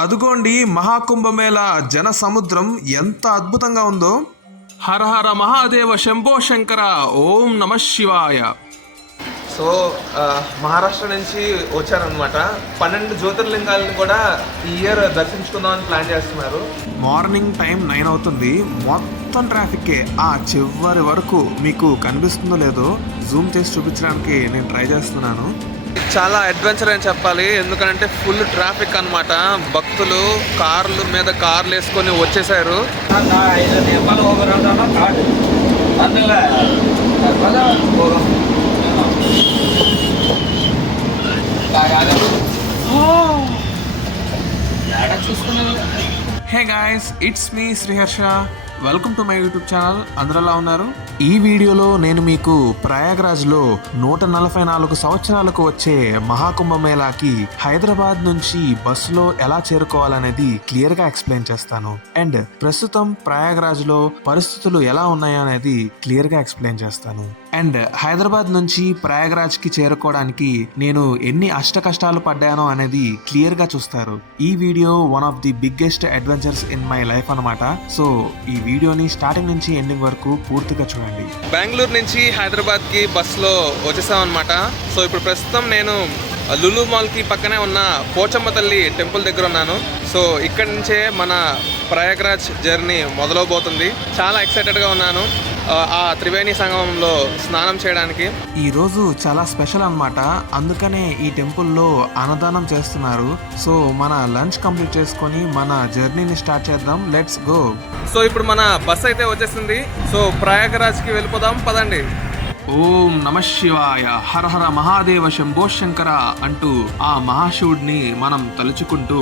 అదుగోండి మహాకుంభమేళ జన సముద్రం ఎంత అద్భుతంగా ఉందో. హర హర మహాదేవ శంభో శంకర, ఓం నమ శివాయ. సో మహారాష్ట్ర నుంచి వచ్చారనమాట. 12 జ్యోతిర్లింగాలను కూడా ఈ ఇయర్ దర్శించుకుందామని ప్లాన్ చేస్తున్నారు. మార్నింగ్ టైం 9 అవుతుంది. మొత్తం ట్రాఫిక్కే. ఆ చివరి వరకు మీకు కనిపిస్తుందో లేదో జూమ్ చేసి చూపించడానికి నేను ట్రై చేస్తున్నాను. చాలా అడ్వెంచర్ అని చెప్పాలి, ఎందుకంటే ఫుల్ ట్రాఫిక్ అనమాట. భక్తులు కార్లు మీద కార్లు వేసుకొని వచ్చేసారు. Hey guys, it's me Sriharsha. Welcome to my YouTube channel. అందరూ ఎలా ఉన్నారు? ఈ వీడియోలో నేను మీకు ప్రయాగ్రాజ్లో 144 సంవత్సరాలకు వచ్చే మహాకుంభమేళాకి హైదరాబాద్ నుంచి బస్సులో ఎలా చేరుకోవాలనేది క్లియర్ గా ఎక్స్ప్లెయిన్ చేస్తాను. అండ్ ప్రస్తుతం ప్రయాగ్రాజ్లో పరిస్థితులు ఎలా ఉన్నాయో అనేది క్లియర్ గా ఎక్స్ప్లెయిన్ చేస్తాను. అండ్ హైదరాబాద్ నుంచి ప్రయాగ్రాజ్ కి చేరుకోవడానికి నేను ఎన్ని అష్ట కష్టాలు పడ్డానో అనేది క్లియర్ గా చూస్తారు. ఈ video one of the biggest adventures in my life అనమాట. సో ఈ వీడియోని స్టార్టింగ్ నుంచి ఎండింగ్ వరకు పూర్తిగా చూడండి. బెంగళూరు నుంచి హైదరాబాద్ కి బస్సులో వచ్చేసాం అనమాట. సో ఇప్పుడు ప్రస్తుతం నేను లులు మాల్ కి పక్కనే ఉన్న పోచమ్మ తల్లి టెంపుల్ దగ్గర ఉన్నాను. సో ఇక్కడి నుంచే మన ప్రయాగ్రాజ్ జర్నీ మొదలవబోతుంది. చాలా ఎక్సైటెడ్గా ఉన్నాను ఆ త్రివేణి సంగమంలో స్నానం చేయడానికి. ఈ రోజు చాలా స్పెషల్ అన్నమాట. అందుకనే ఈ టెంపుల్లో అన్నదానం చేస్తున్నారు. సో మన లంచ్ కంప్లీట్ చేసుకొని మన జర్నీని స్టార్ట్ చేద్దాం. Let's go. సో ఇప్పుడు మన బస్ అయితే వచ్చేసింది. సో ప్రయాగరాజ్కి వెళ్ళిపోదాం, పదండి. ఓం నమ శివాయ, హర హర మహాదేవ శంభో శంకర అంటూ ఆ మహాశివుడిని మనం తలుచుకుంటూ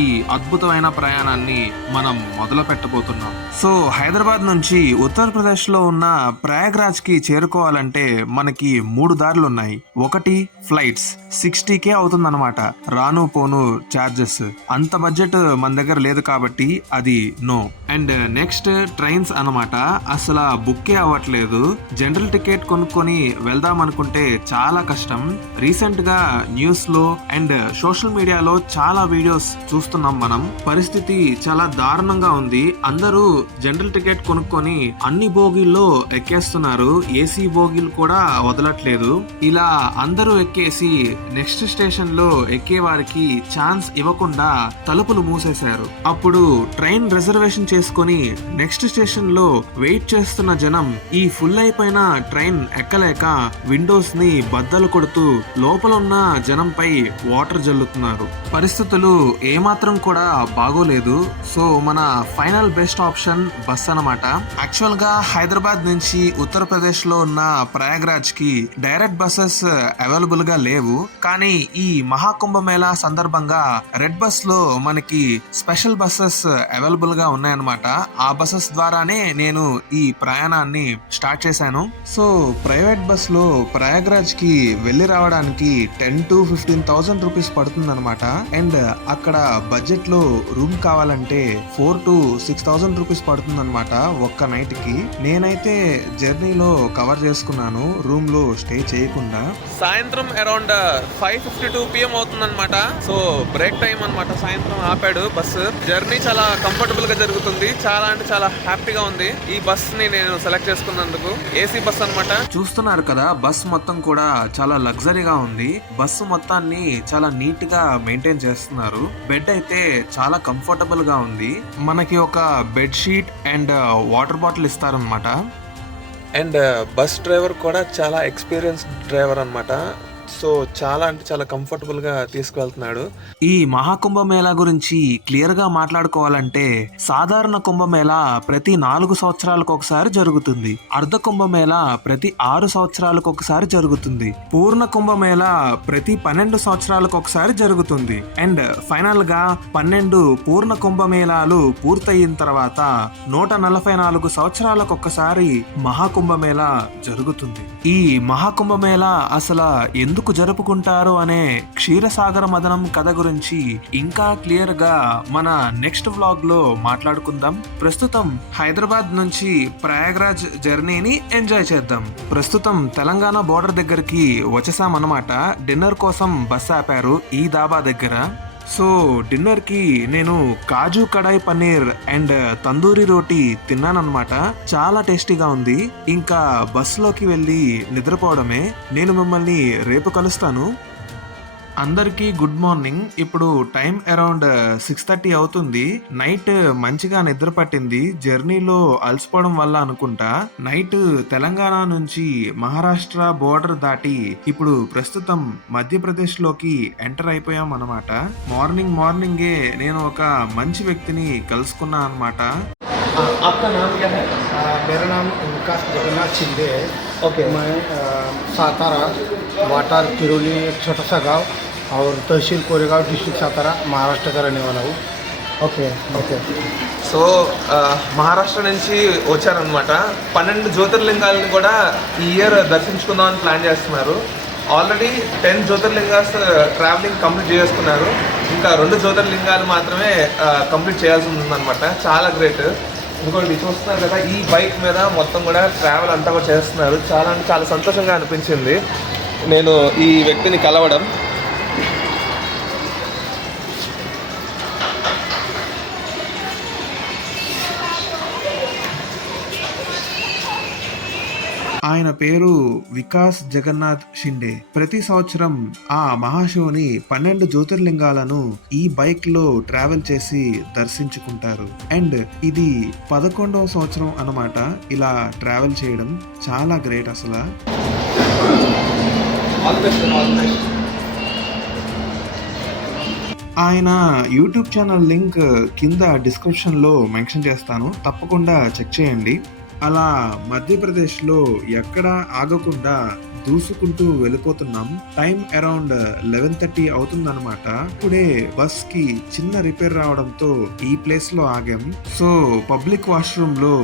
ఈ అద్భుతమైన ప్రయాణాన్ని మనం మొదలు పెట్టబోతున్నాం. సో హైదరాబాద్ నుంచి ఉత్తరప్రదేశ్ లో ఉన్న ప్రయాగ్రాజ్ కి చేరుకోవాలంటే మనకి 3 దారులు ఉన్నాయి. ఒకటి ఫ్లైట్స్, 60K అవుతుందన్నమాట. రాను పోను చార్జెస్. అంత బడ్జెట్ మన దగ్గర లేదు కాబట్టి అది నో. అండ్ నెక్స్ట్ ట్రైన్స్ అన్నమాట. అసలు బుక్కే అవ్వట్లేదు. జనరల్ టికెట్ కొనుక్కొని వెళ్దాం అనుకుంటే చాలా కష్టం. రీసెంట్ గా న్యూస్ లో అండ్ సోషల్ మీడియాలో చాలా వీడియోస్ చూస్తున్నాం మనం. పరిస్థితి చాలా దారుణంగా ఉంది. అందరూ జనరల్ టికెట్ కొనుక్కొని అన్ని బోగీల్లో ఎక్కేస్తున్నారు. ఏసీ బోగీలు కూడా వదలట్లేదు. ఇలా అందరూ ఎక్కేసి నెక్స్ట్ స్టేషన్ లో ఎక్కే వారికి ఛాన్స్ ఇవ్వకుండా తలుపులు మూసేశారు. అప్పుడు ట్రైన్ రిజర్వేషన్ చేసుకొని నెక్స్ట్ స్టేషన్ లో వెయిట్ చేస్తున్న జనం ఈ ఫుల్ అయిపోయిన ట్రైన్ ఎక్కలేక విండోస్ ని బద్దలు కొడుతూ లోపల ఉన్న జనంపై వాటర్ జల్లుతున్నారు. పరిస్థితులు ఏమాత్రం కూడా బాగోలేదు. సో మన ఫైనల్ బెస్ట్ ఆప్షన్ బస్ అన్నమాట. యాక్చువల్ గా హైదరాబాద్ నుంచి ఉత్తరప్రదేశ్ లో ఉన్న ప్రయాగ్రాజ్ కి డైరెక్ట్ బస్సెస్ అవైలబుల్ గా లేవు. కానీ ఈ మహాకుంభమేళా సందర్భంగా రెడ్ బస్ లో మనకి స్పెషల్ బస్సెస్ అవైలబుల్ గా ఉన్నాయన్నమాట. ఆ బస్సెస్ ద్వారానే నేను ఈ ప్రయాణాన్ని స్టార్ట్ చేశాను. సో ప్రైవేట్ బస్ లో ప్రయాగ్రాజ్ కి వెళ్లి రావడానికి 10,000 to 15,000 రూపీస్ పడుతుంది అనమాట. అండ్ అక్కడ బడ్జెట్ లో రూమ్ కావాలంటే 4,000 to 6,000 రూపీస్ పడుతుంది అనమాట ఒక్క నైట్ కి. నేనైతే జర్నీలో కవర్ చేసుకున్నాను రూమ్ లో స్టే చేయకుండా. సాయంత్రం అరౌండ్ 5:52 PM అవుతుంది అనమాట. సో బ్రేక్ టైం అనమాట. సాయంత్రం ఆపాడు బస్సు. జర్నీ చాలా కంఫర్టబుల్ గా జరుగుతుంది. చాలా అంటే చాలా హ్యాపీగా ఉంది. ఈ బస్ ని నేను సెలెక్ట్ చేసుకున్నందుకు. ఏసీ బస్ అనమాట. చూస్తున్నారు కదా, బస్ మొత్తం కూడా చాలా లగ్జరీగా ఉంది. బస్సు మొత్తాన్ని చాలా నీట్ గా మెయింటైన్ చేస్తున్నారు. బెడ్ అయితే చాలా కంఫర్టబుల్ గా ఉంది. మనకి ఒక bed sheet and water bottle ఇస్తారనమాట. అండ్ బస్ డ్రైవర్ కూడా చాలా ఎక్స్పీరియన్స్ డ్రైవర్ అనమాట. సో చాలా అంటే చాలా కంఫర్టబుల్ గా తీసుకువెళ్తున్నాడు. ఈ మహాకుంభమేళా గురించి క్లియర్ గా మాట్లాడుకోవాలంటే సాధారణ కుంభమేళా ప్రతి 4 సంవత్సరాలకు ఒకసారి జరుగుతుంది. అర్ధ కుంభమేళా ప్రతి 6 సంవత్సరాలకు ఒకసారి జరుగుతుంది. పూర్ణ కుంభమేళా ప్రతి 12 సంవత్సరాలకు ఒకసారి జరుగుతుంది. అండ్ ఫైనల్ గా 12 పూర్ణ కుంభమేళాలు పూర్తయిన తర్వాత 144 సంవత్సరాలకు ఒక్కసారి మహాకుంభమేళా జరుగుతుంది. ఈ మహాకుంభమేళా అసలు ఎందుకు జరుపుకుంటారు అనే క్షీరసాగర మదనం కథ గురించి ఇంకా క్లియర్ గా మన నెక్స్ట్ వ్లాగ్ లో మాట్లాడుకుందాం. ప్రస్తుతం హైదరాబాద్ నుంచి ప్రయాగ్రాజ్ జర్నీని ఎంజాయ్ చేద్దాం. ప్రస్తుతం తెలంగాణ బోర్డర్ దగ్గరికి వచ్చేసామన్నమాట. డిన్నర్ కోసం బస్ ఆపారు ఈ దాబా దగ్గర. సో డిన్నర్కి నేను కాజు కడాయి పన్నీర్ అండ్ తందూరి రోటీ తిన్నానన్నమాట. చాలా టేస్టీగా ఉంది. ఇంకా బస్సులోకి వెళ్ళి నిద్రపోవడమే. నేను మిమ్మల్ని రేపు కలుస్తాను. అందరికీ గుడ్ మార్నింగ్. ఇప్పుడు టైం అరౌండ్ 6:30 అవుతుంది. నైట్ మంచిగా నిద్ర పట్టింది. జర్నీలో అలసిపోవడం వల్ల అనుకుంటా. నైట్ తెలంగాణ నుంచి మహారాష్ట్ర బోర్డర్ దాటి ఇప్పుడు ప్రస్తుతం మధ్యప్రదేశ్ లోకి ఎంటర్ అయిపోయాం అన్నమాట. మార్నింగే నేను ఒక మంచి వ్యక్తిని కలుసుకున్నా అన్నమాట. आपका नाम क्या है? मेरा नाम विकास जगन्नाथ शिंदे है। ओके। मैं सातारा वाटार किरोली एक छोटा सा गांव और तहसील कोरेगांव डिस्ट्रिक्ट सातारा महाराष्ट्र का रहने वाला हूँ। Okay okay. సో మహారాష్ట్ర నుంచి వచ్చారనమాట. 12 జ్యోతిర్లింగాలను కూడా ఈ ఇయర్ దర్శించుకుందామని ప్లాన్ చేస్తున్నారు. ఆల్రెడీ 10 జ్యోతిర్లింగాస్ ట్రావెలింగ్ కంప్లీట్ చేసుకున్నారు. ఇంకా 2 జ్యోతిర్లింగాలు మాత్రమే కంప్లీట్ చేయాల్సి ఉందన్నమాట. చాలా గ్రేట్. ఇంకోటి చూస్తున్నారు కదా, ఈ బైక్ మీద మొత్తం కూడా ట్రావెల్ అంతా కూడా చేస్తున్నారు. చాలా అంటే చాలా సంతోషంగా అనిపించింది నేను ఈ వ్యక్తిని కలవడం. ఆయన పేరు వికాస్ జగన్నాథ్ షిండే. ప్రతి సంవత్సరం ఆ మహాశివుని 12 జ్యోతిర్లింగాలను ఈ బైక్ లో ట్రావెల్ చేసి దర్శించుకుంటారు. అండ్ ఇది 11వ సంవత్సరం అన్నమాట ఇలా ట్రావెల్ చేయడం. చాలా గ్రేట్ అసలు. ఆయన యూట్యూబ్ ఛానల్ లింక్ కింద డిస్క్రిప్షన్ లో మెన్షన్ చేస్తాను, తప్పకుండా చెక్ చేయండి. అలా మధ్యప్రదేశ్లో ఎక్కడా ఆగకుండా దూసుకుంటూ వెళ్ళిపోతున్నాం. టైం అరౌండ్ 11:30 అవుతుందన్నమాట. ఇప్పుడే బస్ కి చిన్న రిపేర్ రావడంతో ఈ ప్లేస్ లో ఆగాం. సో పబ్లిక్ వాష్రూమ్ లో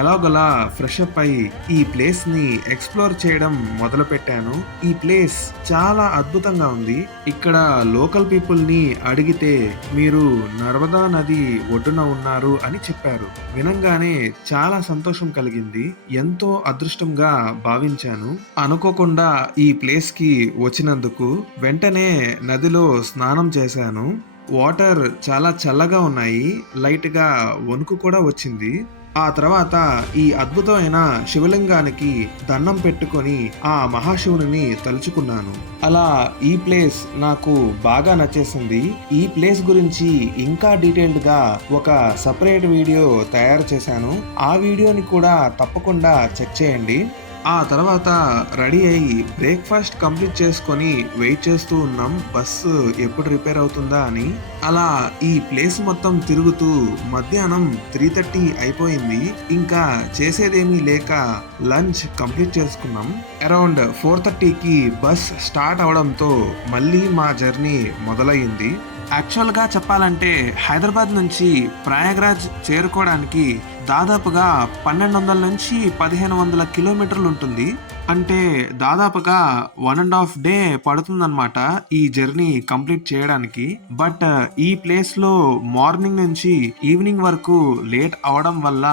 ఎలాగోలా ఫ్రెష్ అప్ అయి ఈ ప్లేస్ ని ఎక్స్ప్లోర్ చేయడం మొదలు పెట్టాను. ఈ ప్లేస్ చాలా అద్భుతంగా ఉంది. ఇక్కడ లోకల్ పీపుల్ ని అడిగితే మీరు నర్మదా నది ఒడ్డున ఉన్నారు అని చెప్పారు. వినంగానే చాలా సంతోషం కలిగింది. ఎంతో అదృష్టంగా భావించాను. అనుకోకుండా ఈ ప్లేస్ కి వచ్చినందుకు వెంటనే నదిలో స్నానం చేశాను. వాటర్ చాలా చల్లగా ఉన్నాయి. లైట్ గా వణుకు కూడా వచ్చింది. ఆ తర్వాత ఈ అద్భుతమైన శివలింగానికి దండం పెట్టుకొని ఆ మహాశివుని తలుచుకున్నాను. అలా ఈ ప్లేస్ నాకు బాగా నచ్చేసింది. ఈ ప్లేస్ గురించి ఇంకా డీటెయిల్డ్ గా ఒక సపరేట్ వీడియో తయారు చేశాను. ఆ వీడియోని కూడా తప్పకుండా చెక్ చేయండి. ఆ తర్వాత రెడీ అయ్యి బ్రేక్ఫాస్ట్ కంప్లీట్ చేసుకొని వెయిట్ చేస్తూ ఉన్నాం బస్సు ఎప్పుడు రిపేర్ అవుతుందా అని. అలా ఈ ప్లేస్ మొత్తం తిరుగుతూ మధ్యాహ్నం 3:30 అయిపోయింది. ఇంకా చేసేదేమీ లేక లంచ్ కంప్లీట్ చేసుకున్నాం. అరౌండ్ 4:30కి బస్ స్టార్ట్ అవడంతో మళ్ళీ మా జర్నీ మొదలయ్యింది. యాక్చువల్గా చెప్పాలంటే హైదరాబాద్ నుంచి ప్రయాగ్రాజ్ చేరుకోవడానికి దాదాపుగా 1200 నుంచి 1500 కిలోమీటర్లు ఉంటుంది. అంటే దాదాపుగా 1.5 డే పడుతుందన్నమాట ఈ జర్నీ కంప్లీట్ చేయడానికి. బట్ ఈ ప్లేస్ లో మార్నింగ్ నుంచి ఈవినింగ్ వరకు లేట్ అవడం వల్ల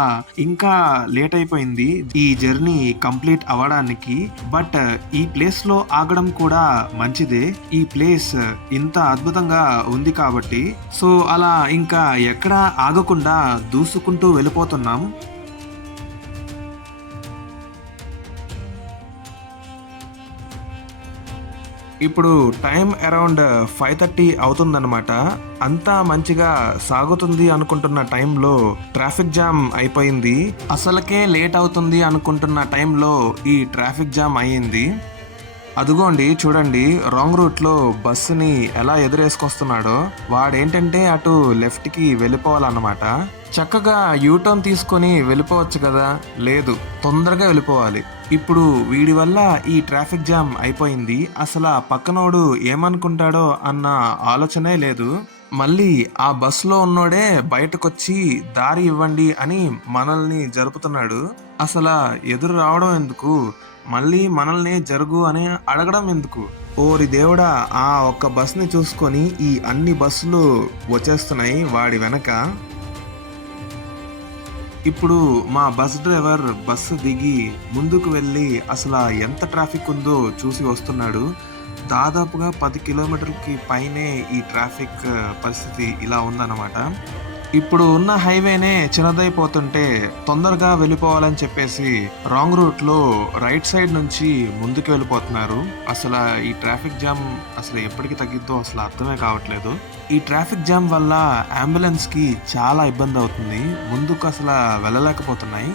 ఇంకా లేట్ అయిపోయింది ఈ జర్నీ కంప్లీట్ అవ్వడానికి. బట్ ఈ ప్లేస్ లో ఆగడం కూడా మంచిదే. ఈ ప్లేస్ ఇంత అద్భుతంగా ఉంది కాబట్టి. సో అలా ఇంకా ఎక్కడ ఆగకుండా దూసుకుంటూ వెళ్ళిపోతున్నాం. ఇప్పుడు టైం అరౌండ్ 5:30 అవుతుందన్నమాట. అంతా మంచిగా సాగుతుంది అనుకుంటున్న టైంలో ట్రాఫిక్ జామ్ అయిపోయింది. అసలుకే లేట్ అవుతుంది అనుకుంటున్న టైంలో ఈ ట్రాఫిక్ జామ్ అయ్యింది. అదిగోండి చూడండి, రాంగ్ రూట్ లో బస్సుని ఎలా ఎదురేసుకొస్తున్నాడో. వాడేంటంటే అటు లెఫ్ట్ కి వెళ్ళిపోవాలన్నమాట. చక్కగా యూటర్న్ తీసుకొని వెళ్ళిపోవచ్చు కదా, లేదు తొందరగా వెళ్ళిపోవాలి. ఇప్పుడు వీడి వల్ల ఈ ట్రాఫిక్ జామ్ అయిపోయింది. అసలు ఆ పక్కనోడు ఏమనుకుంటాడో అన్న ఆలోచనే లేదు. మళ్ళీ ఆ బస్సులో ఉన్నోడే బయటకొచ్చి దారి ఇవ్వండి అని మనల్ని జరుపుతున్నాడు. అసలు ఎదురు రావడం ఎందుకు, మళ్ళీ మనల్ని జరుగు అని అడగడం ఎందుకు? ఓరి దేవుడా, ఆ ఒక్క బస్ని చూసుకొని ఈ అన్ని బస్సులు వచ్చేస్తున్నాయి వాడి వెనక. ఇప్పుడు మా బస్ డ్రైవర్ బస్సు దిగి ముందుకు వెళ్ళి అసలు ఎంత ట్రాఫిక్ ఉందో చూసి వస్తున్నాడు. దాదాపుగా 10 కిలోమీటర్లకి పైనే ఈ ట్రాఫిక్ పరిస్థితి ఇలా ఉందన్నమాట. ఇప్పుడు ఉన్న హైవేనే చిన్నదైపోతుంటే తొందరగా వెళ్ళిపోవాలని చెప్పేసి రాంగ్ రూట్ లో రైట్ సైడ్ నుంచి ముందుకు వెళ్ళిపోతున్నారు. అసలు ఈ ట్రాఫిక్ జామ్ అసలు ఎప్పటికి తగ్గిద్దో అసలు అర్థమే కావట్లేదు. ఈ ట్రాఫిక్ జామ్ వల్ల అంబులెన్స్ కి చాలా ఇబ్బంది అవుతుంది, ముందుకు అసలు వెళ్ళలేకపోతున్నాయి.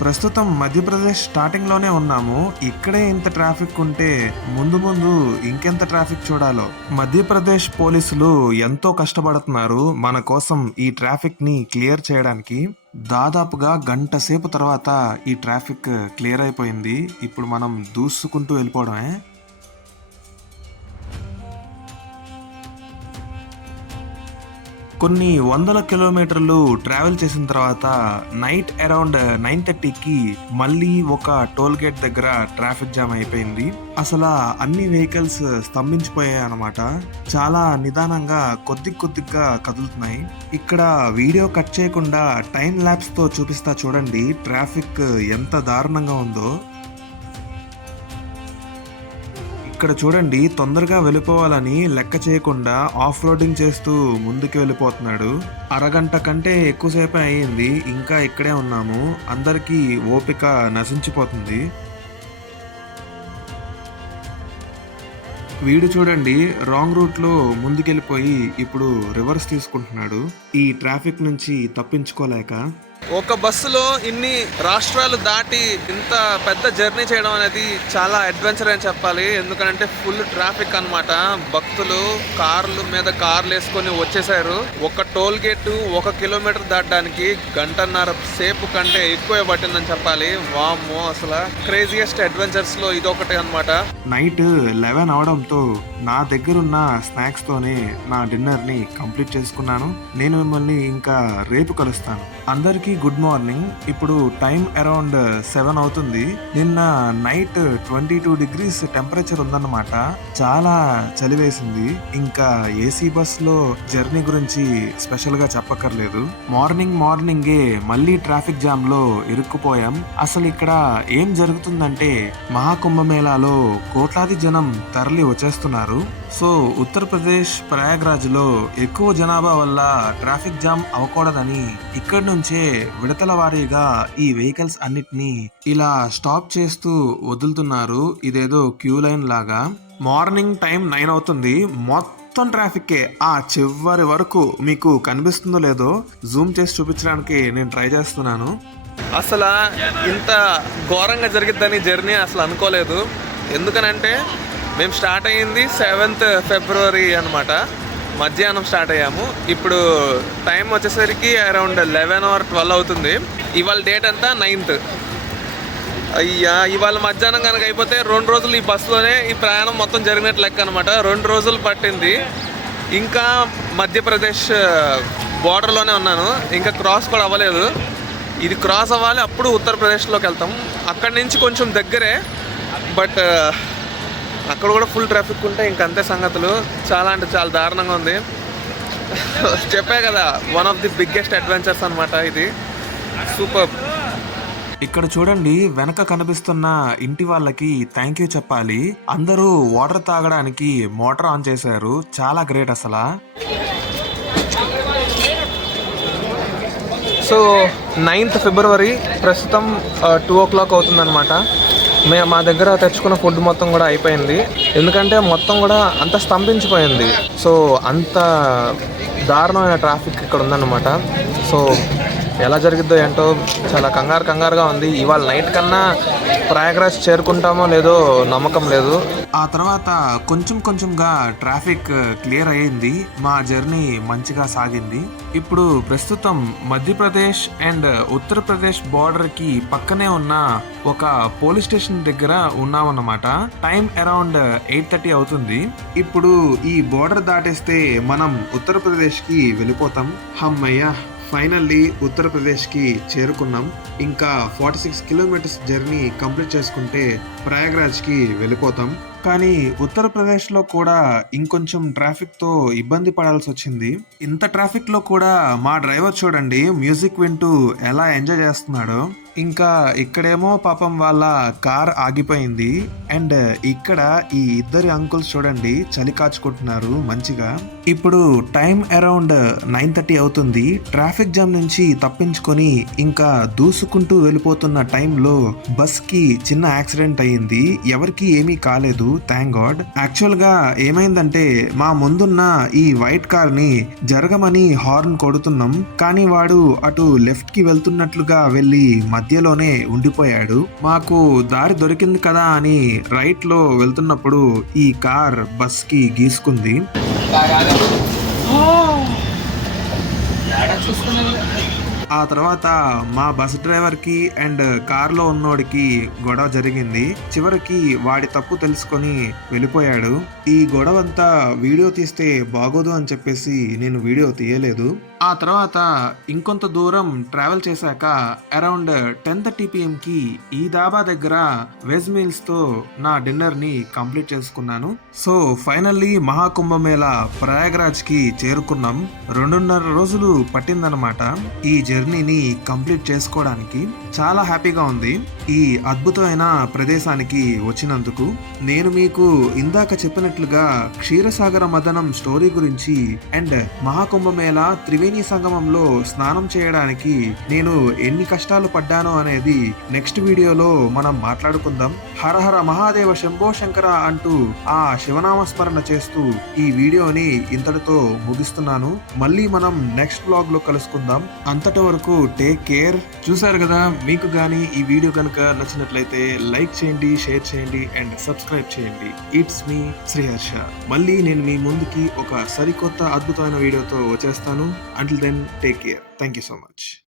ప్రస్తుతం మధ్యప్రదేశ్ స్టార్టింగ్ లోనే ఉన్నాము. ఇక్కడే ఇంత ట్రాఫిక్ ఉంటే ముందు ముందు ఇంకెంత ట్రాఫిక్ చూడాలో. మధ్యప్రదేశ్ పోలీసులు ఎంతో కష్టపడుతున్నారు మన కోసం ఈ ట్రాఫిక్ ని క్లియర్ చేయడానికి. దాదాపుగా గంట సేపు తర్వాత ఈ ట్రాఫిక్ క్లియర్ అయిపోయింది. ఇప్పుడు మనం దూసుకుంటూ వెళ్ళిపోవడమే. కొన్ని వందల కిలోమీటర్లు ట్రావెల్ చేసిన తర్వాత నైట్ అరౌండ్ 9:30కి మళ్ళీ ఒక టోల్ గేట్ దగ్గర ట్రాఫిక్ జామ్ అయిపోయింది. అసలు అన్ని వెహికల్స్ స్తంభించిపోయాయి అన్నమాట. చాలా నిదానంగా కొద్దిగా కదులుతున్నాయి. ఇక్కడ వీడియో కట్ చేయకుండా టైం ల్యాప్స్ తో చూపిస్తా చూడండి ట్రాఫిక్ ఎంత దారుణంగా ఉందో. ఇక్కడ చూడండి, తొందరగా వెళ్ళిపోవాలని లెక్క చేయకుండా ఆఫ్ రోడింగ్ చేస్తూ ముందుకు వెళ్ళిపోతున్నాడు. అరగంట కంటే ఎక్కువసేపు అయ్యింది, ఇంకా ఇక్కడే ఉన్నాము. అందరికీ ఓపిక నశించిపోతుంది. వీడు చూడండి, రాంగ్ రూట్ లో ముందుకెళ్ళిపోయి ఇప్పుడు రివర్స్ తీసుకుంటున్నాడు ఈ ట్రాఫిక్ నుంచి తప్పించుకోలేక. ఒక బస్సులో ఇన్ని రాష్ట్రాలు దాటి ఇంత పెద్ద జర్నీ చేయడం అనేది చాలా అడ్వెంచర్ అని చెప్పాలి. ఎందుకంటే ఫుల్ ట్రాఫిక్ అన్నమాట. భక్తులు కార్లు మీద కార్లు వేసుకొని వచ్చేసారు. ఒక టోల్ గేట్ 1 కిలోమీటర్ దాటడానికి 1.5 సేపు కంటే ఎక్కువ పట్టిందని చెప్పాలి. వామ్మో, అసలు క్రేజియస్ట్ అడ్వెంచర్స్ లో ఇదొకటి అన్నమాట. నైట్ 11 అవడంతో నా దగ్గరున్న స్నాక్స్ తోనే నా డిన్నర్ ని కంప్లీట్ చేసుకున్నాను. నేను మిమ్మల్ని ఇంకా రేపు కలుస్తాను. అందరికీ గుడ్ మార్నింగ్. ఇప్పుడు టైం అరౌండ్ 7 అవుతుంది. నిన్న నైట్ 22 degrees టెంపరేచర్ ఉందన్నమాట. చాలా చలి వేసింది. ఇంకా ఏసీ బస్ లో జర్నీ గురించి స్పెషల్ గా చెప్పక్కర్లేదు. మార్నింగే మళ్ళీ ట్రాఫిక్ జామ్ లో ఇరుక్కుపోయాం. అసలు ఇక్కడ ఏం జరుగుతుందంటే మహాకుంభమేళాలో కోట్లాది జనం తరలి వచ్చేస్తున్నారు. సో ఉత్తరప్రదేశ్ ప్రయాగ్రాజ్ లో ఎక్కువ జనాభా వల్ల ట్రాఫిక్ జామ్ అవ్వకూడదని ఇక్కడి నుంచే విడతల వారీగా ఈ వెహికల్స్ అన్నిటినీ ఇలా స్టాప్ చేస్తూ వదులుతున్నారు. ఇదేదో క్యూ లైన్ లాగా. మార్నింగ్ టైం 9 అవుతుంది. మొత్తం ట్రాఫిక్కే. ఆ చివరి వరకు మీకు కనిపిస్తుందో లేదో జూమ్ చేసి చూపించడానికి నేను ట్రై చేస్తున్నాను. అసలు ఇంత ఘోరంగా జరిగిద్దని జర్నీ అసలు అనుకోలేదు. ఎందుకనంటే మేము స్టార్ట్ అయ్యింది 7th February అనమాట. మధ్యాహ్నం స్టార్ట్ అయ్యాము. ఇప్పుడు టైం వచ్చేసరికి అరౌండ్ 11 or 12 అవుతుంది. ఇవాళ డేట్ అంతా 9th. అయ్యా, ఇవాళ మధ్యాహ్నం కనుక అయిపోతే 2 రోజులు ఈ బస్సులోనే ఈ ప్రయాణం మొత్తం జరిగినట్టు లెక్క అనమాట. 2 రోజులు పట్టింది. ఇంకా మధ్యప్రదేశ్ బార్డర్లోనే ఉన్నాను, ఇంకా క్రాస్ కూడా అవ్వలేదు. ఇది క్రాస్ అవ్వాలి, అప్పుడు ఉత్తరప్రదేశ్లోకి వెళ్తాం. అక్కడి నుంచి కొంచెం దగ్గరే, బట్ అక్కడ కూడా ఫుల్ ట్రాఫిక్ ఉంటే ఇంకంతే సంగతులు. చాలా అంటే చాలా దారుణంగా ఉంది. చెప్పే కదా, one of the biggest adventures అనమాట ఇది. సూపర్. ఇక్కడ చూడండి, వెనక కనిపిస్తున్న ఇంటి వాళ్ళకి థ్యాంక్ యూ చెప్పాలి. అందరూ వాటర్ తాగడానికి మోటార్ ఆన్ చేశారు. చాలా గ్రేట్ అసలు. సో 9th February ప్రస్తుతం 2 o'clock అవుతుందన్నమాట. మా దగ్గర తెచ్చుకున్న ఫుడ్ మొత్తం కూడా అయిపోయింది. ఎందుకంటే మొత్తం కూడా అంత స్తంభించిపోయింది. సో అంత దారుణమైన ట్రాఫిక్ ఇక్కడ ఉందన్నమాట. సో ఎలా జరిగిద్దో ఏంటో చాలా కంగారుగా ఉంది. ఇవాళ నైట్ కన్నా ప్రయాగ్రాజ్ చేరుకుంటామో లేదో నమ్మకం లేదు. ఆ తర్వాత కొంచెంగా ట్రాఫిక్ క్లియర్ అయ్యింది. మా జర్నీ మంచిగా సాగింది. ఇప్పుడు ప్రస్తుతం మధ్యప్రదేశ్ అండ్ ఉత్తరప్రదేశ్ బార్డర్ కి పక్కనే ఉన్న ఒక పోలీస్ స్టేషన్ దగ్గర ఉన్నామన్నమాట. టైం అరౌండ్ 8:30 అవుతుంది. ఇప్పుడు ఈ బార్డర్ దాటేస్తే మనం ఉత్తరప్రదేశ్ కి వెళ్ళిపోతాం. హమ్మయ్య, ఫైనల్లీ ఉత్తరప్రదేశ్కి చేరుకున్నాం. ఇంకా 46 కిలోమీటర్స్ జర్నీ కంప్లీట్ చేసుకుంటే ప్రయాగ్రాజ్కి వెళ్ళిపోతాం. కానీ ఉత్తరప్రదేశ్లో కూడా ఇంకొంచెం ట్రాఫిక్తో ఇబ్బంది పడాల్సి వచ్చింది. ఇంత ట్రాఫిక్లో కూడా మా డ్రైవర్ చూడండి మ్యూజిక్ వింటూ ఎలా ఎంజాయ్ చేస్తున్నాడో. ఇంకా ఇక్కడేమో పాపం వాళ్ళ కార్ ఆగిపోయింది. అండ్ ఇక్కడ ఈ ఇద్దరి అంకుల్స్ చూడండి చలి కాచుకుంటున్నారు మంచిగా. ఇప్పుడు టైం అరౌండ్ 9:30 అవుతుంది. ట్రాఫిక్ జామ్ నుంచి తప్పించుకొని ఇంకా దూసుకుంటూ వెళ్ళిపోతున్న టైంలో బస్ కి చిన్న యాక్సిడెంట్ అయ్యింది. ఎవరికి ఏమీ కాలేదు, థ్యాంక్ గాడ్. యాక్చువల్ గా ఏమైందంటే మా ముందున్న ఈ వైట్ కార్ ని జరగమని హార్న్ కొడుతున్నాం, కానీ వాడు అటు లెఫ్ట్ కి వెళ్తున్నట్లుగా వెళ్ళి మధ్యలోనే ఉండిపోయాడు. మాకు దారి దొరికింది కదా అని రైట్ లో వెళ్తున్నప్పుడు ఈ కార్ బస్ కి గీసుకుంది. ఆ తర్వాత మా బస్ డ్రైవర్ కి అండ్ కార్ లో ఉన్నోడికి గొడవ జరిగింది. చివరికి వాడి తప్పు తెలుసుకొని వెళ్ళిపోయాడు. ఈ గొడవ అంతా వీడియో తీస్తే బాగోదు అని చెప్పేసి నేను వీడియో తీయలేదు. ఆ తర్వాత ఇంకొంత దూరం ట్రావెల్ చేశాక అరౌండ్ 10:30 PM కి ఈ దాబా దగ్గర వెజ్ మీల్స్ తో నా డిన్నర్ ని కంప్లీట్ చేసుకున్నాను. సో ఫైనల్లీ మహాకుంభమేళా ప్రయాగ్రాజ్ కి చేరుకున్నాం. 2.5 రోజులు పట్టిందనమాట ఈ జర్నీని కంప్లీట్ చేసుకోవడానికి. చాలా హ్యాపీగా ఉంది ఈ అద్భుతమైన ప్రదేశానికి వచ్చినందుకు. నేను మీకు ఇందాక చెప్పినట్లుగా క్షీరసాగర మదనం స్టోరీ గురించి అండ్ మహాకుంభమేళా త్రివేణి సంగమంలో స్నానం చేయడానికి నేను ఎన్ని కష్టాలు పడ్డానో అనేది నెక్స్ట్ వీడియోలో మనం మాట్లాడుకుందాం. హర హర మహాదేవ శంభో శంకర అంటూ ఆ శివనామస్మరణ చేస్తూ ఈ వీడియోని ఇంతటితో ముగిస్తున్నాను. మళ్ళీ మనం నెక్స్ట్ బ్లాగ్ లో కలుసుకుందాం. అంతటి వరకు టేక్ కేర్. చూసారు కదా, మీకు గానీ ఈ వీడియో కనుక నచ్చినట్లయితే లైక్ చేయండి, షేర్ చేయండి అండ్ సబ్స్క్రైబ్ చేయండి. It's me Sriharsha. మళ్ళీ నేను మీ ముందుకి ఒక సరికొత్త అద్భుతమైన వీడియోతో వచ్చేస్తాను. Until then, take care. Thank you so much.